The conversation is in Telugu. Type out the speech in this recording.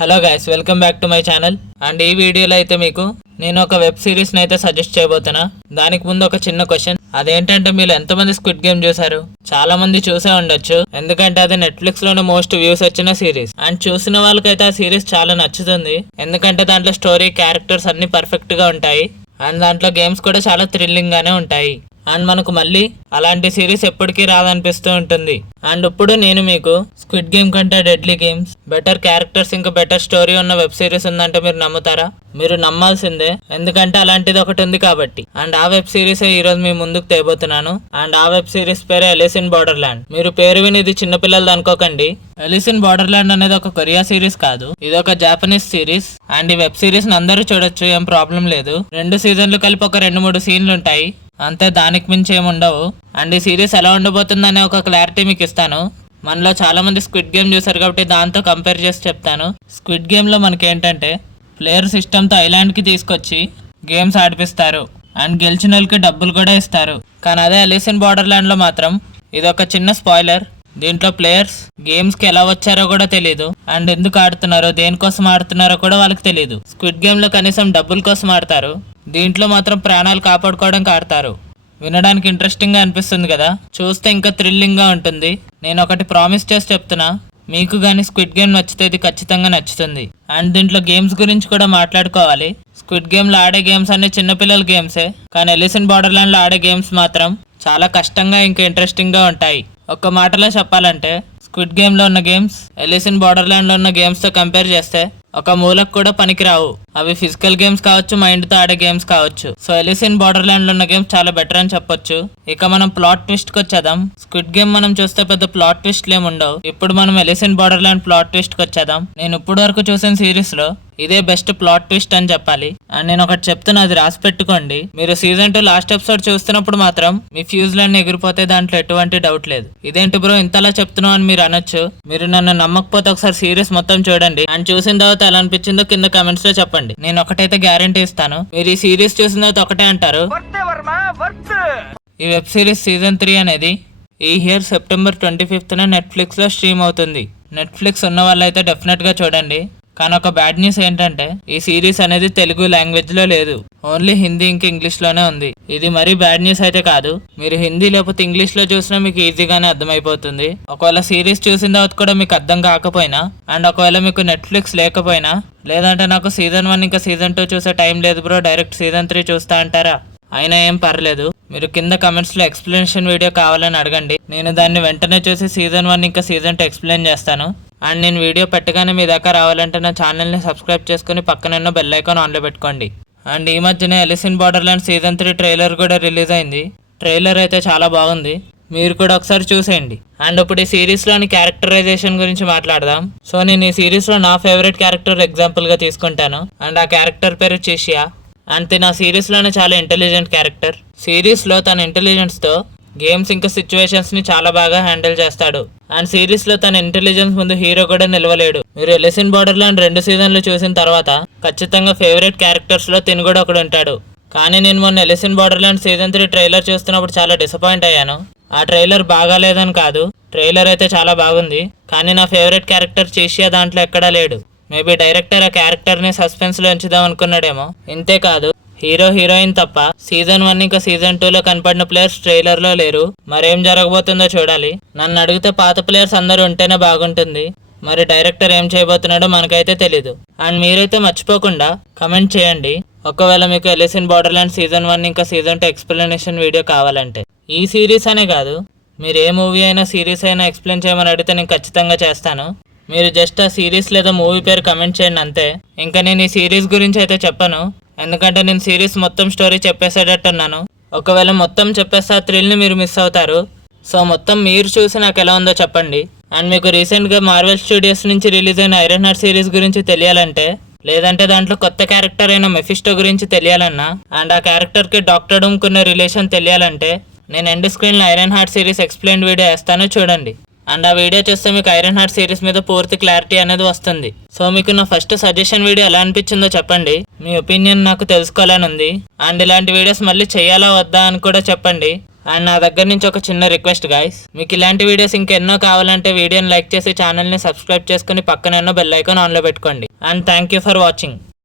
Hello guys, welcome back to my channel. And ఈ వీడియోలో అయితే మీకు నేను ఒక వెబ్ సిరీస్ని అయితే సజెస్ట్ చేయబోతున్నా. దానికి ముందు ఒక చిన్న క్వశ్చన్, అదేంటంటే మీరు ఎంతమంది స్క్విడ్ గేమ్ చూసారు? చాలా మంది చూసే ఉండొచ్చు, ఎందుకంటే అది నెట్ఫ్లిక్స్ లోనే మోస్ట్ వ్యూస్ వచ్చిన సిరీస్. అండ్ చూసిన వాళ్ళకైతే ఆ సిరీస్ చాలా నచ్చుతుంది, ఎందుకంటే దాంట్లో స్టోరీ, క్యారెక్టర్స్ అన్ని పర్ఫెక్ట్ గా ఉంటాయి. అండ్ దాంట్లో గేమ్స్ కూడా చాలా థ్రిల్లింగ్ గానే ఉంటాయి. అండ్ మనకు మళ్ళీ అలాంటి సిరీస్ ఎప్పటికీ రాదనిపిస్తూ ఉంటుంది. అండ్ ఇప్పుడు నేను మీకు స్క్విడ్ గేమ్ కంటే డెడ్లీ గేమ్స్, బెటర్ క్యారెక్టర్స్, ఇంకా బెటర్ స్టోరీ ఉన్న వెబ్ సిరీస్ ఉందంటే మీరు నమ్ముతారా? మీరు నమ్మాల్సిందే, ఎందుకంటే అలాంటిది ఒకటి ఉంది కాబట్టి. అండ్ ఆ వెబ్ సిరీస్ ఈ రోజు మీ ముందుకు తేబోతున్నాను. అండ్ ఆ వెబ్ సిరీస్ పేరే ఎలిస్ ఇన్ బార్డర్లాండ్. మీరు పేరు విని ఇది చిన్నపిల్లలది అనుకోకండి. ఎలిస్ ఇన్ బార్డర్లాండ్ అనేది ఒక కొరియా సిరీస్ కాదు, ఇది ఒక జాపనీస్ సిరీస్. అండ్ ఈ వెబ్ సిరీస్ ని అందరూ చూడొచ్చు, ఏం ప్రాబ్లం లేదు. 2 సీజన్లు కలిపి ఒక 2-3 సీన్లు ఉంటాయి అంతే, దానికి మించి ఏమి ఉండవు. అండ్ ఈ సిరీస్ ఎలా ఉండబోతుందనే ఒక క్లారిటీ మీకు ఇస్తాను. మనలో చాలా మంది స్క్విడ్ గేమ్ చూసారు కాబట్టి దాంతో కంపేర్ చేసి చెప్తాను. స్క్విడ్ గేమ్ లో మనకి ఏంటంటే ప్లేయర్ సిస్టమ్ తో ఐలాండ్ కి తీసుకొచ్చి గేమ్స్ ఆడిపిస్తారు. అండ్ గెలిచిన వాళ్ళకి డబ్బులు కూడా ఇస్తారు. కానీ అదే ఎలిస్ ఇన్ బార్డర్లాండ్ లో మాత్రం ఇది ఒక చిన్న స్పాయిలర్, దీంట్లో ప్లేయర్స్ గేమ్స్ కి ఎలా వచ్చారో కూడా తెలియదు. అండ్ ఎందుకు ఆడుతున్నారో, దేనికోసం ఆడుతున్నారో కూడా వాళ్ళకి తెలియదు. స్క్విడ్ గేమ్ లో కనీసం డబ్బుల కోసం ఆడతారు, దీంట్లో మాత్రం ప్రాణాలు కాపాడుకోవడానికి ఆడతారు. వినడానికి ఇంట్రెస్టింగ్ గా అనిపిస్తుంది కదా, చూస్తే ఇంకా థ్రిల్లింగ్ గా ఉంటుంది. నేను ఒకటి ప్రామిస్ చేసి చెప్తున్నా, మీకు కానీ స్క్విడ్ గేమ్ నచ్చితే ఇది ఖచ్చితంగా నచ్చుతుంది. అండ్ దీంట్లో గేమ్స్ గురించి కూడా మాట్లాడుకోవాలి. స్క్విడ్ గేమ్ లో ఆడే గేమ్స్ అన్ని చిన్నపిల్లల గేమ్సే, కానీ ఎలిస్ ఇన్ బార్డర్లాండ్ లో ఆడే గేమ్స్ మాత్రం చాలా కష్టంగా ఇంకా ఇంట్రెస్టింగ్ గా ఉంటాయి. ఒక్క మాటలో చెప్పాలంటే స్క్విడ్ గేమ్ లో ఉన్న గేమ్స్ ఎలిస్ ఇన్ బార్డర్లాండ్ లో ఉన్న గేమ్స్ తో కంపేర్ చేస్తే ఒక మూలకు కూడా పనికిరావు. అవి ఫిజికల్ గేమ్స్ కావచ్చు, మైండ్ తో ఆడే గేమ్స్ కావచ్చు. సో ఎలిస్ ఇన్ బార్డర్లాండ్ లో ఉన్న గేమ్స్ చాలా బెటర్ అని చెప్పొచ్చు. ఇక మనం ప్లాట్ ట్విస్ట్ కి వచ్చేద్దాం. స్క్విడ్ గేమ్ మనం చూస్తే పెద్ద ప్లాట్ ట్విస్ట్ ఏమి ఉండవు. ఇప్పుడు మనం ఎలిస్ ఇన్ బార్డర్లాండ్ ప్లాట్ ట్విస్ట్ కి వచ్చేద్దాం. నేను ఇప్పుడు వరకు చూసిన సిరీస్ లో ఇదే బెస్ట్ ప్లాట్ ట్విస్ట్ అని చెప్పాలి. అండ్ నేను ఒకటి చెప్తున్నా, అది రాసి పెట్టుకోండి. మీరు సీజన్ 2 లాస్ట్ ఎపిసోడ్ చూస్తున్నప్పుడు మాత్రం మీ ఫ్యూజ్ లన్నీ ఎగిరిపోతే దాంట్లో ఎటువంటి డౌట్ లేదు. ఇదేంటి బ్రో ఇంతలా చెప్తున్నావు అని మీరు అనొచ్చు. మీరు నన్ను నమ్మకపోతే ఒకసారి సిరీస్ మొత్తం చూడండి. అండ్ చూసిన తర్వాత ఎలా అనిపించిందో కింద కమెంట్స్ లో చెప్పండి. నేను ఒకటైతే గ్యారంటీ ఇస్తాను, మీరు ఈ సిరీస్ చూసిన తర్వాత ఒకటే అంటారు. ఈ వెబ్ సిరీస్ సీజన్ 3 అనేది ఈ ఇయర్ సెప్టెంబర్ 25th నెట్ఫ్లిక్స్ లో స్ట్రీమ్ అవుతుంది. నెట్ఫ్లిక్స్ ఉన్న వాళ్ళైతే డెఫినెట్ గా చూడండి. కానీ ఒక బ్యాడ్ న్యూస్ ఏంటంటే ఈ సిరీస్ అనేది తెలుగు లాంగ్వేజ్ లో లేదు, ఓన్లీ హిందీ ఇంకా ఇంగ్లీష్ లోనే ఉంది. ఇది మరీ బ్యాడ్ న్యూస్ అయితే కాదు, మీరు హిందీ లేకపోతే ఇంగ్లీష్ లో చూసినా మీకు ఈజీగానే అర్థమైపోతుంది. ఒకవేళ సిరీస్ చూసిన తర్వాత కూడా మీకు అర్థం కాకపోయినా, అండ్ ఒకవేళ మీకు నెట్ఫ్లిక్స్ లేకపోయినా, లేదంటే నాకు సీజన్ 1 ఇంకా సీజన్ 2 చూసే టైం లేదు బ్రో, డైరెక్ట్ సీజన్ 3 చూస్తా అంటారా, అయినా ఏం పర్లేదు. మీరు కింద కమెంట్స్ లో ఎక్స్ప్లెనేషన్ వీడియో కావాలని అడగండి, నేను దాన్ని వెంటనే చూసి సీజన్ 1 ఇంకా సీజన్ 2 ఎక్స్ప్లెయిన్ చేస్తాను. అండ్ నేను వీడియో పెట్టగానే మీ దాకా రావాలంటే నా ఛానల్ని సబ్స్క్రైబ్ చేసుకుని పక్కన బెల్ ఐకాన్ ఆన్లో పెట్టుకోండి. అండ్ ఈ మధ్యనే ఎలిస్ ఇన్ బార్డర్లాండ్ సీజన్ 3 ట్రైలర్ కూడా రిలీజ్ అయింది. ట్రైలర్ అయితే చాలా బాగుంది, మీరు కూడా ఒకసారి చూసేయండి. అండ్ ఇప్పుడు ఈ సిరీస్లోని క్యారెక్టరైజేషన్ గురించి మాట్లాడదాం. సో నేను ఈ సిరీస్లో నా ఫేవరెట్ క్యారెక్టర్ ఎగ్జాంపుల్గా తీసుకుంటాను. అండ్ ఆ క్యారెక్టర్ పేరు చిషియా. అండ్ తన సిరీస్లోనే చాలా ఇంటెలిజెంట్ క్యారెక్టర్. సిరీస్లో తన ఇంటెలిజెన్స్తో గేమ్స్ ఇంకా సిచ్యువేషన్స్ని చాలా బాగా హ్యాండిల్ చేస్తాడు. అండ్ సిరీస్లో తన ఇంటెలిజెన్స్ ముందు హీరో కూడా నిలవలేడు. మీరు ఎలిస్ ఇన్ బార్డర్లాండ్ 2 సీజన్లు చూసిన తర్వాత ఖచ్చితంగా ఫేవరెట్ క్యారెక్టర్స్లో తిను కూడా ఒకడు ఉంటాడు. కానీ నేను మొన్న ఎలిస్ ఇన్ బార్డర్లాండ్ సీజన్ 3 ట్రైలర్ చూస్తున్నప్పుడు చాలా డిసప్పాయింట్ అయ్యాను. ఆ ట్రైలర్ బాగాలేదని కాదు, ట్రైలర్ అయితే చాలా బాగుంది, కానీ నా ఫేవరెట్ క్యారెక్టర్ చిషియా దాంట్లో ఎక్కడా లేడు. మేబీ డైరెక్టర్ ఆ క్యారెక్టర్ని సస్పెన్స్లో ఉంచుదాం అనుకున్నాడేమో. ఇంతే కాదు, హీరో హీరోయిన్ తప్ప సీజన్ 1 ఇంకా సీజన్ 2లో కనపడిన ప్లేయర్స్ ట్రైలర్ లో లేరు. మరేం జరగబోతుందో చూడాలి. నన్ను అడిగితే పాత ప్లేయర్స్ అందరూ ఉంటేనే బాగుంటుంది, మరి డైరెక్టర్ ఏం చేయబోతున్నాడో మనకైతే తెలీదు. అండ్ మీరైతే మర్చిపోకుండా కమెంట్ చేయండి ఒకవేళ మీకు ఎలిస్ ఇన్ బార్డర్లాండ్ సీజన్ 1 ఇంకా సీజన్ 2 ఎక్స్ప్లెనేషన్ వీడియో కావాలంటే. ఈ సిరీస్ అనే కాదు, మీరు ఏ మూవీ అయినా సిరీస్ అయినా ఎక్స్ప్లెయిన్ చేయమని అడిగితే నేను ఖచ్చితంగా చేస్తాను. మీరు జస్ట్ ఆ సిరీస్ లేదా మూవీ పేరు కమెంట్ చేయండి అంతే. ఇంకా నేను ఈ సిరీస్ గురించి అయితే చెప్పను, ఎందుకంటే నేను సిరీస్ మొత్తం స్టోరీ చెప్పేసేటట్టున్నాను. ఒకవేళ మొత్తం చెప్పేస్తే ఆ థ్రిల్ని మీరు మిస్ అవుతారు. సో మొత్తం మీరు చూసి నాకు ఎలా ఉందో చెప్పండి. అండ్ మీకు రీసెంట్గా మార్వెల్ స్టూడియోస్ నుంచి రిలీజ్ అయిన ఐరన్ హార్ట్ సిరీస్ గురించి తెలియాలంటే, లేదంటే దాంట్లో కొత్త క్యారెక్టర్ అయిన మెఫిస్టో గురించి తెలియాలన్నా, అండ్ ఆ క్యారెక్టర్కి డాక్టర్ డూమ్ కున్న రిలేషన్ తెలియాలంటే నేను ఎండ్ స్క్రీన్లో iron heart series explain video వేస్తాను, చూడండి. అండ్ ఆ వీడియో చూస్తే మీకు ఐరన్ హార్ట్ సిరీస్ మీద పూర్తి క్లారిటీ అనేది వస్తుంది. సో మీకు నా ఫస్ట్ సజెషన్ వీడియో ఎలా అనిపించిందో చెప్పండి, మీ ఒపీనియన్ నాకు తెలుసుకోవాలని ఉంది. అండ్ ఇలాంటి వీడియోస్ మళ్ళీ చేయాలా వద్దా అని కూడా చెప్పండి. అండ్ నా దగ్గర నుంచి ఒక చిన్న రిక్వెస్ట్ గాయ్స్, మీకు ఇలాంటి వీడియోస్ ఇంకెన్నో కావాలంటే వీడియోని లైక్ చేసి ఛానల్ని సబ్స్క్రైబ్ చేసుకుని పక్కన బెల్ ఐకాన్ ఆన్లో పెట్టుకోండి. And thank you for watching.